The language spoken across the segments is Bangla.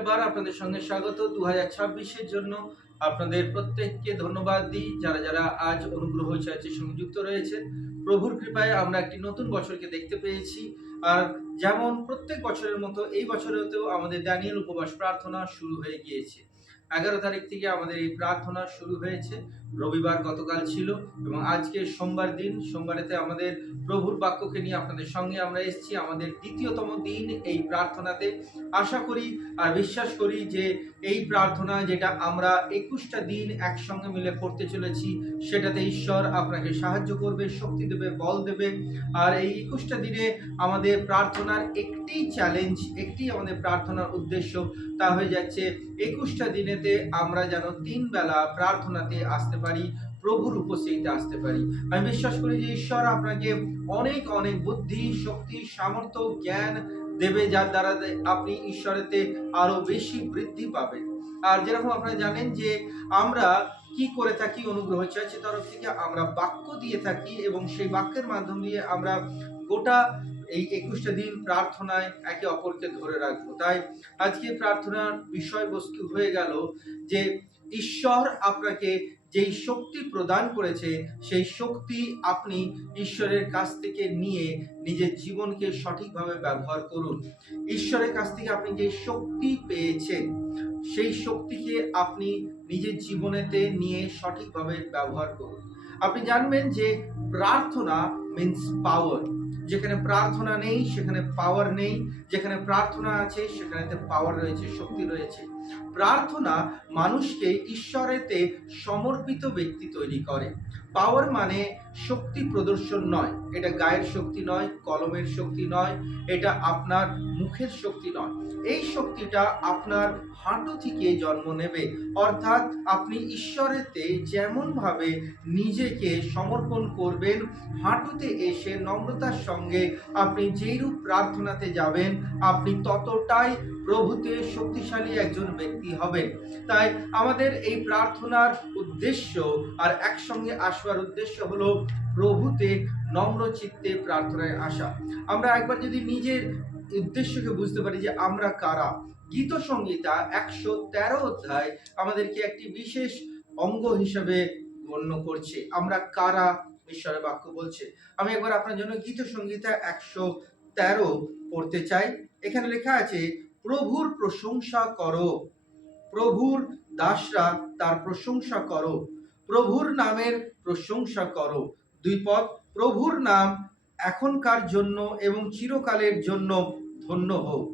আরেকটা বার আপনাদের সঙ্গে স্বাগত 2026-এর জন্য। আপনাদের প্রত্যেককে ধন্যবাদ দিই যারা যারা আজ অনুগ্রহ চার্চের সঙ্গে যুক্ত রয়েছেন। প্রভুর কৃপায় আমরা একটি নতুন বছরকে দেখতে পেয়েছি। আর যেমন প্রত্যেক বছরের মতো এই বছরেতেও আমাদের ড্যানিয়েল উপবাস প্রার্থনা শুরু হয়ে গিয়েছে। 11 তারিখ থেকে আমাদের এই প্রার্থনা শুরু হয়েছে। রবিবার গতকাল ছিল এবং আজকে সোমবার দিন। সোমবারেতে আমাদের প্রভুর বাক্যকে নিয়ে আপনাদের সঙ্গে আমরা এসেছি আমাদের দ্বিতীয়তম দিন এই প্রার্থনাতে। আশা করি আর বিশ্বাস করি যে এই প্রার্থনা যেটা আমরা 21টা দিন একসঙ্গে মিলে করতে চলেছি, সেটাতে ঈশ্বর আপনাকে সাহায্য করবে, শক্তি দেবে, বল দেবে। আর এই 21টা দিনে আমাদের প্রার্থনার একটি চ্যালেঞ্জ, একটি আমাদের প্রার্থনার উদ্দেশ্য, তা হয়ে যাচ্ছে 21টা দিনেতে আমরা যেন 3 বেলা প্রার্থনাতে আসতে পারি, প্রভুর উপস্থিতিতে আসতে পারি। আমি বিশ্বাস করি যে ঈশ্বর আপনাকে অনেক অনেক বুদ্ধি, শক্তি, সামর্থ্য, জ্ঞান দেবে, যার দ্বারা আপনি ঈশ্বরেতে আরো বেশি বৃদ্ধি পাবেন। আর যেরকম আপনারা জানেন যে আমরা কি করে থাকি, অনুগ্রহ চার্চের তরফ থেকে আমরা বাক্য দিয়ে থাকি এবং সেই বাক্যের মাধ্যম দিয়ে আমরা গোটা এই 21টা দিন প্রার্থনায় একে অপরকে ধরে রাখবো। তাই আজকে প্রার্থনার বিষয়বস্তু হয়ে গেল যে ঈশ্বর আপনাকে যেই শক্তি প্রদান করেছে, সেই শক্তি আপনি ঈশ্বরের কাছ থেকে নিয়ে নিজের জীবনকে সঠিকভাবে ব্যবহার করুন। ঈশ্বরের কাছ থেকে আপনি যে শক্তি পেয়েছেন, সেই শক্তিকে আপনি নিজের জীবনেতে নিয়ে সঠিকভাবে ব্যবহার করুন। আপনি জানবেন যে প্রার্থনা মিন্স পাওয়ার। যেখানে প্রার্থনা নেই সেখানে পাওয়ার নেই, যেখানে প্রার্থনা আছে সেখানেতে পাওয়ার রয়েছে, শক্তি রয়েছে। প্রার্থনা মানুষকে ঈশ্বরেতে সমর্পিত ব্যক্তি তৈরি করে। পাওয়ার মানে শক্তি প্রদর্শন নয়, এটা গায়ের শক্তি নয়, কলমের শক্তি নয়, এটা আপনার মুখের শক্তি নয়। এই শক্তিটা আপনার হাঁটু থেকে জন্ম নেবে। অর্থাৎ আপনি ঈশ্বরেতে যেমন ভাবে নিজেকে সমর্পণ করবেন, হাঁটুতে এসে নম্রতার সঙ্গে আপনি যেইরূপ প্রার্থনাতে যাবেন, আপনি ততটাই প্রভুতে শক্তিশালী একজন ব্যক্তি হবেন। তাই আমাদের এই প্রার্থনার উদ্দেশ্য আর একসঙ্গে আসবার উদ্দেশ্য হলো প্রভুতে নম্র চিত্তে প্রার্থনায় আসা। আমরা একবার যদি নিজের উদ্দেশ্যকে বুঝতে পারি যে আমরা কারা, গীত সংহিতা 113 অধ্যায় আমাদেরকে একটি বিশেষ অঙ্গ হিসেবে গণ্য করছে। আমরা কারা, ঈশ্বরের বাক্য বলছে। আমি একবার আপনার জন্য গীত সংহিতা 113 পড়তে চাই। এখানে লেখা আছে, প্রভুর প্রশংসা করো, প্রভুর দাসরা তার প্রশংসা করো, প্রভুর নামের প্রশংসা করো। 2 পদ, প্রভুর নাম এখনকার জন্য এবং চিরকালের জন্য ধন্য হোক।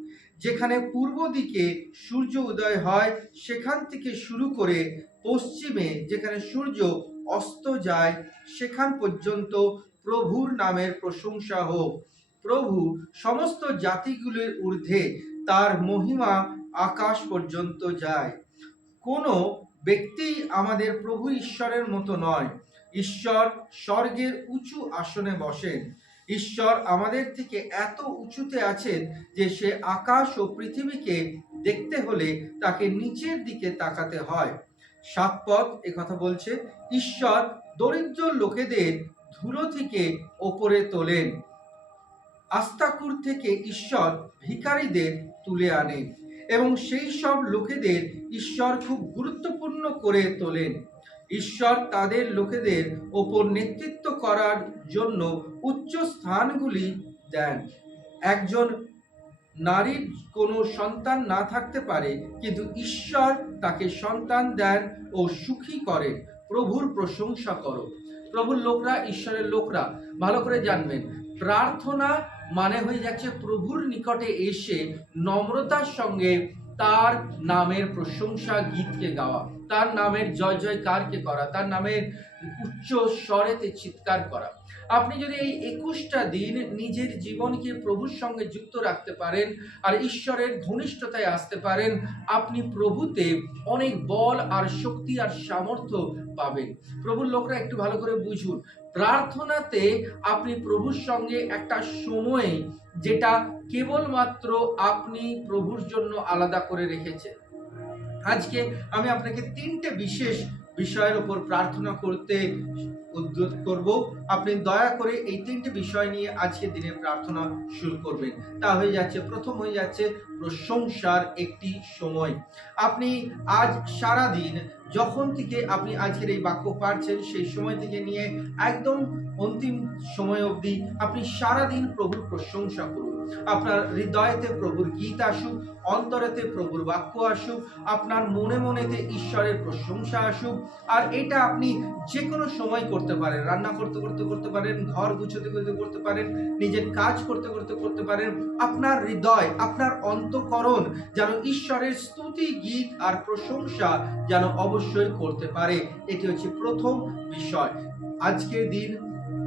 যেখানে পূর্ব দিকে সূর্য উদয় হয় সেখান থেকে শুরু করে পশ্চিমে যেখানে সূর্য অস্ত যায় সেখান পর্যন্ত প্রভুর নামের প্রশংসা হোক। প্রভু সমস্ত জাতিগুলির ঊর্ধ্বে, তার মহিমা আকাশ পর্যন্ত যায়। কোনো ব্যক্তি আমাদের প্রভু ঈশ্বরের মতো নয়। ঈশ্বর স্বর্গের উঁচু আসনে বসেন। ঈশ্বর আমাদের থেকে এত উঁচুতে আছেন যে সে আকাশ ও পৃথিবীকে দেখতে হলে তাকে নিচের দিকে তাকাতে হয়। 7 পদ কথা বলছে, ঈশ্বর দরিদ্র লোকেদের ধুলো থেকে ওপরে তোলেন। আস্তাকুর থেকে ঈশ্বর ভিখারীদের তুলে আনেন এবং সেই সব লোকেদের ঈশ্বর খুব গুরুত্বপূর্ণ করে তোলেন। ঈশ্বর তাদের লোকেদের ওপর নেতৃত্ব করার জন্য উচ্চ স্থানগুলি দেন। একজন নারীর কোনো সন্তান না থাকতে পারে, কিন্তু ঈশ্বর তাকে সন্তান দেন ও সুখী করেন। প্রভুর প্রশংসা করো। প্রভুর লোকরা, ঈশ্বরের লোকরা ভালো করে জানবেন, প্রার্থনা মানে হয়ে যাচ্ছে প্রভুর নিকটে এসে নম্রতার সঙ্গে তার নামের প্রশংসা গীতকে গাওয়া, তার নামের জয় জয়কারকে করা, তার নামের উচ্চ স্বরেতে চিৎকার করা। আপনি যদি এই 21টা দিন নিজের জীবনকে প্রভুর সঙ্গে যুক্ত রাখতে পারেন আর ঈশ্বরের ঘনিষ্ঠতায় আসতে পারেন, আপনি প্রভুতে অনেক বল আর শক্তি আর সামর্থ্য পাবেন। প্রভুর লোকরা একটু ভালো করে বুঝুন, প্রার্থনাতে আপনি প্রভুর সঙ্গে একটা সময় যেটা কেবলমাত্র আপনি প্রভুর জন্য আলাদা করে রেখেছেন। আজকে আমি আপনাকে তিনটে বিশেষ বিষয়ের উপর প্রার্থনা করতে উদ্যোগ করব। আপনি দয়া করে এই তিনটে বিষয় নিয়ে আজকের দিনে প্রার্থনা শুরু করবেন। তা হয়ে যাচ্ছে, প্রথম হয়ে যাচ্ছে প্রশংসার একটি সময়। আপনি আজ সারা দিন যখন থেকে আপনি আজকের এই বাক্য পাচ্ছেন সেই সময় থেকে নিয়ে একদম অন্তিম সময় অবধি আপনি সারা দিন প্রভুর প্রশংসা করুন। আপনার হৃদয়েতে প্রভুর গীত আসুক, অন্তরেতে প্রভুর বাক্য আসুক, আপনার মনে মনেতে ঈশ্বরের প্রশংসা আসুক। আর এটা আপনি যে কোনো সময় করতে পারেন, রান্না করতে করতে করতে পারেন, ঘর গুছোতে করতে করতে পারেন, নিজের কাজ করতে করতে করতে পারেন। আপনার হৃদয়, আপনার অন্তঃকরণ যেন ঈশ্বরের স্তুতি, গীত আর প্রশংসা যেন অবশ্যই করতে পারে। এটি হচ্ছে প্রথম বিষয়। আজকের দিন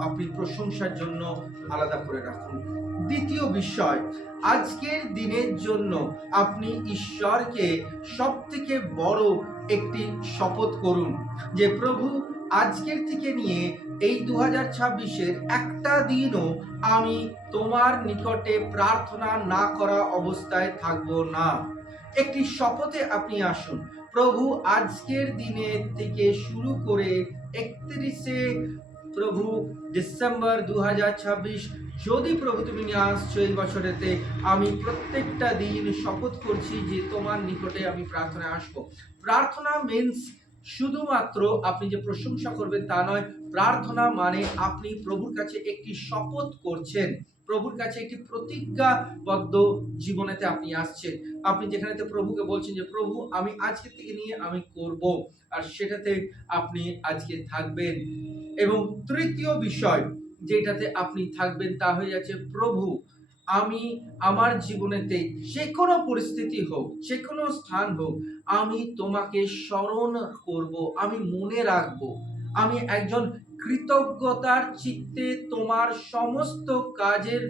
আপনি প্রশংসার জন্য আলাদা করে রাখুন। দ্বিতীয় বিষয়, আজকের দিনের জন্য আপনি ঈশ্বরকে সবথেকে বড় একটি শপথ করুন যে প্রভু, আজকের থেকে নিয়ে এই 2026-এর একটা দিনও আমি তোমার নিকটে প্রার্থনা না করা অবস্থায় থাকবো না। একটি শপথে আপনি আসুন। প্রভু, আজকের দিনের থেকে শুরু করে 31শে প্রভু ডিসেম্বর 2026, যদি প্রভু তুমি নিয়ে আসছো এই বছরেতে, আমি প্রত্যেকটা দিন শপথ করছি যে তোমার নিকটে আমি প্রার্থনায় আসবো। প্রার্থনা মিন্স শুধুমাত্র আপনি যে প্রশংসা করবেন তা নয়। প্রার্থনা মানে আপনি প্রভুর কাছে একটি শপথ করছেন, প্রভুর কাছে একটি প্রতিজ্ঞাবদ্ধ জীবনেতে আপনি আসছেন। আপনি যেখানেতে প্রভুকে বলছেন যে প্রভু, আমি আজকে থেকে নিয়ে আমি করব, আর সেটাতে আপনি আজকে থাকবেন। এবং তৃতীয় বিষয় যেটাতে আপনি থাকবেন তা হয়ে যাচ্ছে, প্রভু, আমি আমার জীবনেতে যে কোনো পরিস্থিতি হোক, যে কোনো স্থান হোক, আমি তোমাকে স্মরণ করব, আমি মনে রাখবো। আমি একজন কৃতজ্ঞতার চিত্তে তোমার সমস্ত কাজের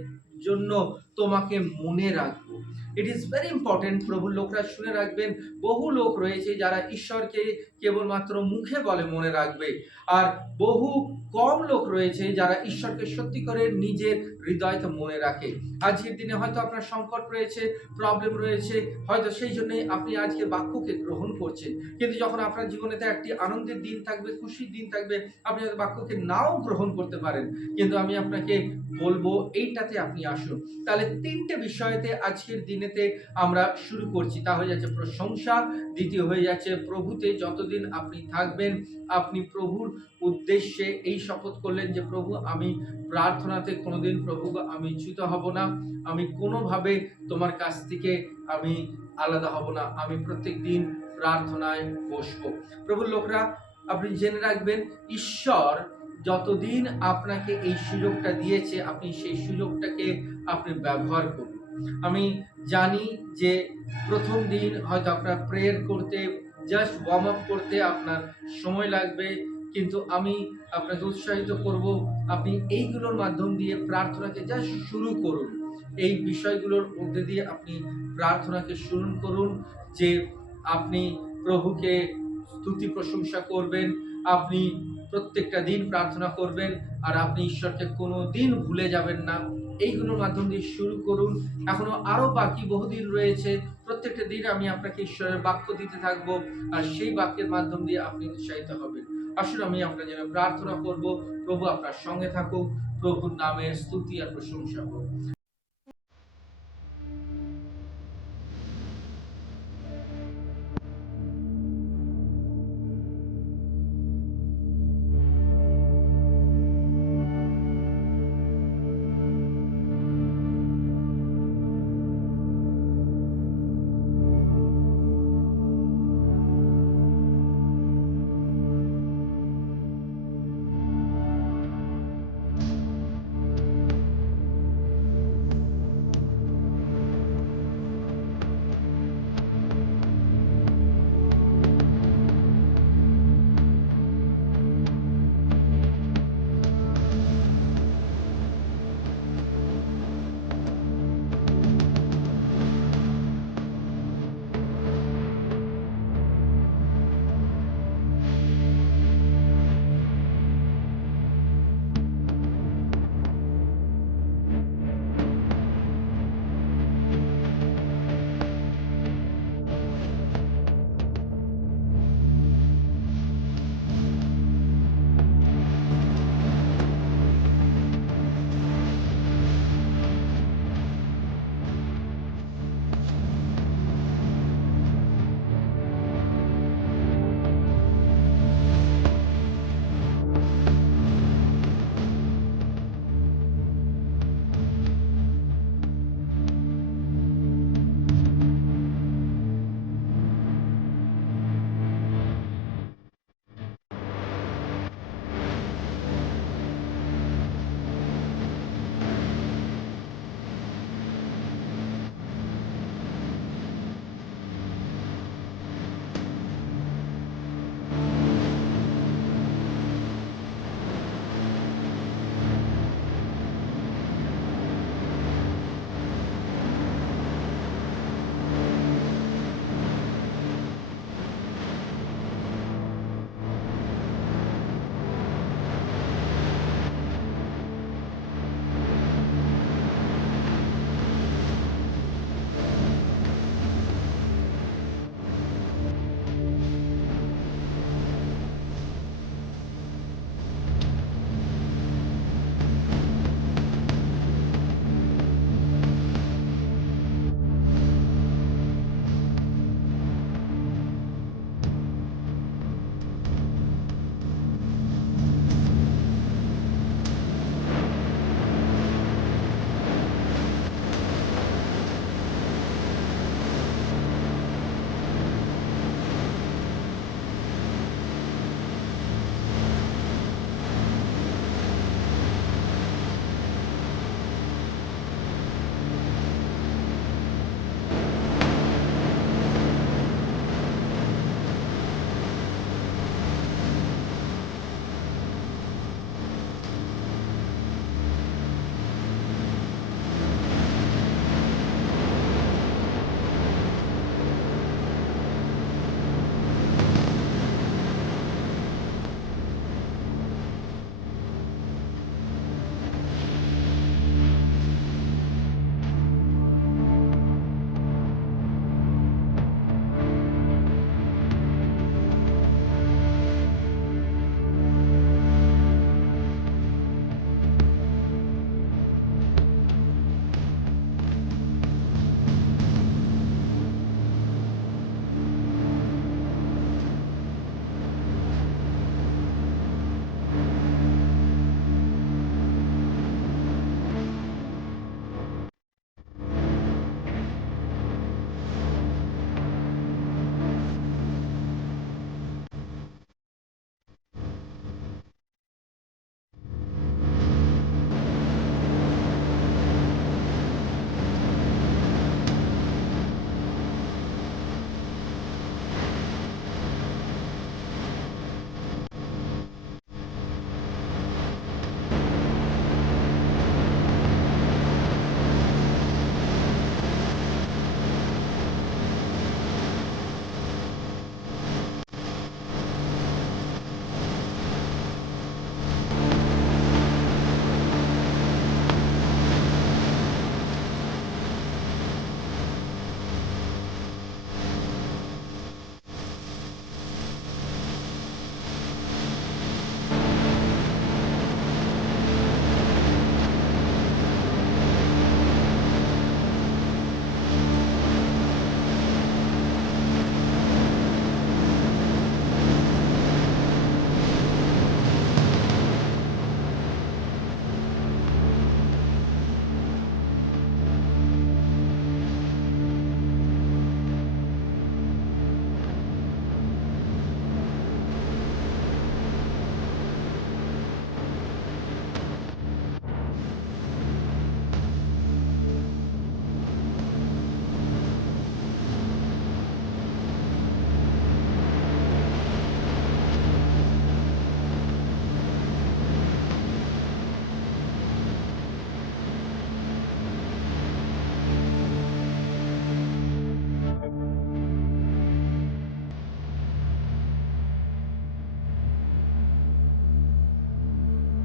জন্য তোমাকে মনে রাখবো। It is very important. প্রভুর লোকরা শুনে রাখবেন, বহু লোক রয়েছে যারা ঈশ্বরকে কেবলমাত্র মুখে বলে মনে রাখবে, আর বহু কম লোক রয়েছে যারা ঈশ্বরকে সত্যি করে নিজের হৃদয়তে মনে রাখে। আজকের দিনে হয়তো আপনার সংকট রয়েছে, প্রবলেম রয়েছে, হয়তো সেই জন্যই আপনি আজকে বাক্যকে গ্রহণ করছেন। কিন্তু যখন আপনার জীবনেতে একটি আনন্দের দিন থাকবে, খুশির দিন থাকবে, আপনি হয়তো বাক্যকে নাও গ্রহণ করতে পারেন। কিন্তু আমি আপনাকে বলবো এইটাতে আপনি আসুন। তাহলে তিনটে বিষয়তে আজকের দিনেতে আমরা শুরু করছি। তা হয়ে যাচ্ছে প্রশংসা, দ্বিতীয় হয়ে যাচ্ছে প্রভুতে যতদিন আপনি থাকবেন আপনি প্রভুর উদ্দেশ্যে এই শপথ করলেন যে প্রভু, আমি প্রার্থনাতে কোনোদিন প্রভু আমি চ্যুত হব না, আমি কোনোভাবে তোমার কাছ থেকে আমি আলাদা হব না, আমি প্রত্যেক দিন প্রার্থনায় বসবো। প্রভুর লোকরা, আপনি জেনে রাখবেন, ঈশ্বর যতদিন আপনাকে এই সুযোগটা দিয়েছে আপনি সেই সুযোগটাকে আপনি ব্যবহার করুন। আমি জানি যে প্রথম দিন হয়তো আপনার প্রেয়ার করতে, জাস্ট ওয়ার্ম আপ করতে আপনার সময় লাগবে, কিন্তু আমি আপনাকে উৎসাহিত করব, আপনি এইগুলোর মাধ্যম দিয়ে প্রার্থনাকে জাস্ট শুরু করুন। এই বিষয়গুলোর মধ্যে দিয়ে আপনি প্রার্থনাকে শুরু করুন, যে আপনি প্রভুকে স্তুতি প্রশংসা করবেন, আপনি প্রত্যেকটা দিন প্রার্থনা করবেন, আর আপনি ঈশ্বরকে কোনো দিন ভুলে যাবেন না। এইগুলোর মাধ্যম দিয়ে শুরু করুন। এখনো আরো বাকি বহুদিন রয়েছে। প্রত্যেকটা দিন আমি আপনাকে ঈশ্বরের বাক্য দিতে থাকবো, আর সেই বাক্যের মাধ্যম দিয়ে আপনি উৎসাহিত হবেন। আসুন আমি আপনার জন্য প্রার্থনা করব। প্রভু আপনার সঙ্গে থাকুক। প্রভুর নামের স্তুতি আর প্রশংসা হোক।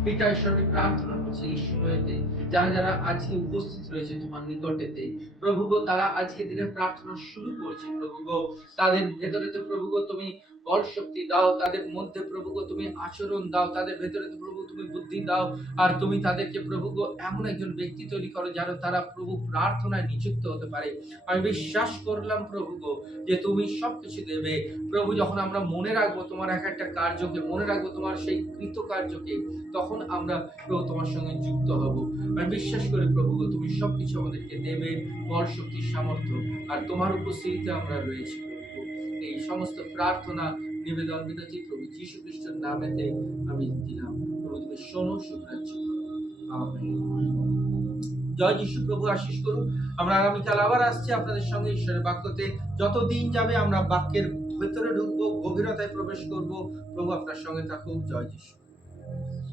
এটাই সঠিক প্রার্থনা করছে এই সময়তে। যারা যারা আজকে উপস্থিত রয়েছে তোমার নিকটেতে, প্রভু গো তারা আজকে দিনে প্রার্থনা শুরু করছে প্রভু গো। তাদের ভেতরে তো প্রভু গো তুমি বল শক্তি দাও, তাদের মধ্যে প্রভু গো তুমি আচরণ দাও, তাদের ভেতরে তো প্রভু তুমি বুদ্ধি দাও, আর তুমি তাদেরকে প্রভু গো এমন একজন ব্যক্তি তৈরি করো যেন তারা প্রভু প্রার্থনায় নিযুক্ত হতে পারে। আমি বিশ্বাস করলাম প্রভু গো যে তুমি সবকিছু দেবে প্রভু। যখন আমরা মনে রাখবো তোমার এক একটা কার্যকে, মনে রাখবো তোমার সেই কৃতকার্যকে, তখন আমরা প্রভু তোমার সঙ্গে যুক্ত হব। আমি বিশ্বাস করি প্রভু গো তুমি সবকিছু আমাদেরকে দেবে, বল শক্তি সামর্থ্য, আর তোমার উপস্থিতিতে আমরা রয়েছি প্রভু গো। এই সমস্ত প্রার্থনা নিবেদন বিনতি প্রভু যীশু খ্রিস্টের নামেতে আমি দিলাম। প্রভু তুমি শোনো, শুধরাজ্য করো। আমেন। জয় যিশু, প্রভু আশীষ করুন। আমরা আগামীকাল আবার আসছি আপনাদের সঙ্গে ঈশ্বরের বাক্যতে। যত দিন যাবে আমরা বাক্যের ভেতরে ঢুকবো, গভীরতায় প্রবেশ করব। প্রভু আপনার সঙ্গে থাকুক। জয় যিশু।